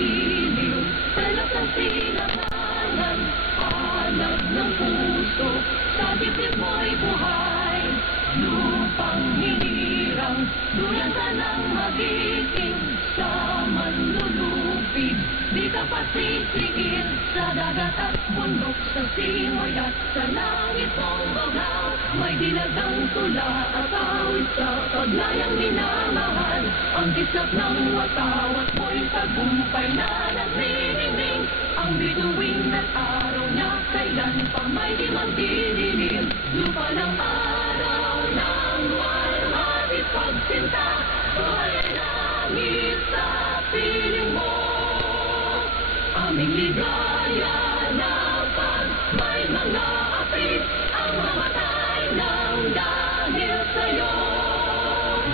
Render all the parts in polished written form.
giliw, talas ang sinangalan, hanap ng puso, sa dibdib mo'y buhay. Lupang hinirang, duyan ka ng magiting, sa manlulupig, di ka pasisiin, sa dagat at bundok, sa simoy at sa langit mong bagaw, may dilagang tula at awit sa kagnayang minamahal. Ang kislap ng watawat mo'y tagumpay na nagniningning, ang bituin at araw niya kailan pa may di magdidilim. Lupa ng araw ng walhati pagsinta, tuwalay langit sa piling mo. Aming ligaya na pag may mga api, ang mamatay ng dahil sa'yo.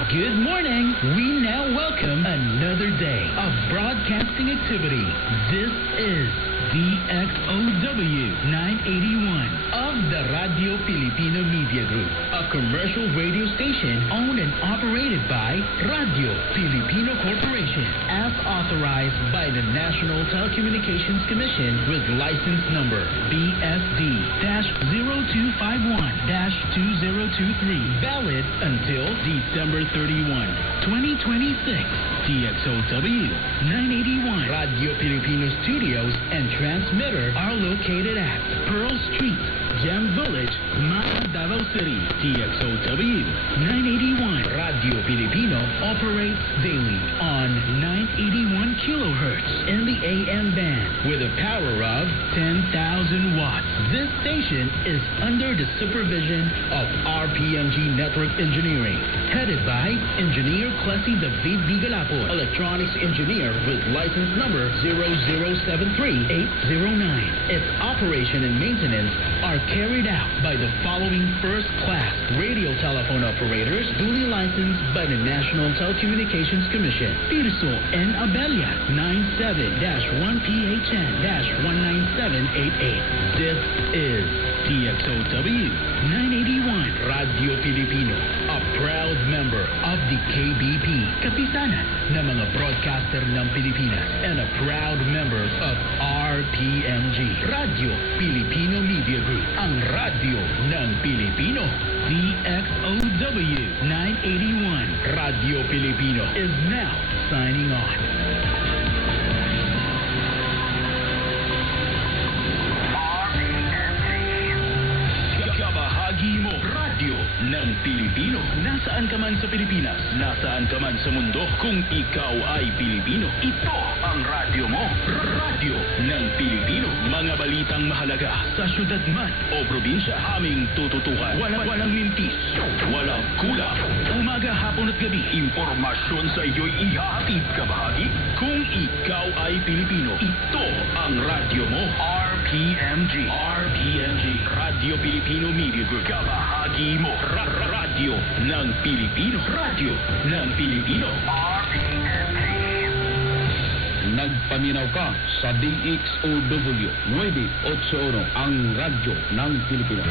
Good morning. We now welcome another day of broadcasting activity. This is DXOW 981 of the Radio Filipino Media Group, a commercial radio station owned and operated by Radio Filipino Corporation, as authorized by the National Telecommunications Commission with license number BSD-0251-2023, valid until December 31, 2026. DXOW 981 Radio Filipino Studios and transmitter are located at Pearl Street, Gem Village, Mata, Davao City. DXOW 981 Radio Filipino operates daily on 981 kilohertz in the AM band with a power of 10,000 watts. This station is under the supervision of RPMG Network Engineering, headed by Engineer Clessy David Bigalapo, Electronics Engineer with license number 0073809. Its operation and maintenance are carried out by the following first-class radio telephone operators duly licensed by the National Telecommunications Commission. Tirso N. Abella, 97-1PHN-19788. This is DXOW 981 Radio Filipino, a proud member of the KBP, kapisanan ng mga broadcaster ng Pilipinas, and a proud member of RPMG, Radio Filipino Media Group, ang radyo ng Pilipino. DXOW 981 Radio Filipino is now signing on. Mo, radyo ng Pilipino. Nasaan ka man sa Pilipinas, nasaan ka man sa mundo, kung ikaw ay Pilipino, ito ang radyo mo. Radyo ng Pilipino. Mga balitang mahalaga sa syudad man o probinsya, aming tututukan. Walang mintis, walang kulang. Umaga, hapon at gabi, impormasyon sa iyo'y ihahatid kabahagi. Kung ikaw ay Pilipino, ito ang radyo mo. RPMG. RPMG. Radio Filipino Media Group. Kabahagi mo. Radyo ng Pilipino. Radyo ng Pilipino. RPMG. Nagpaminaw ka sa DXOW 981, ang radyo ng Pilipino.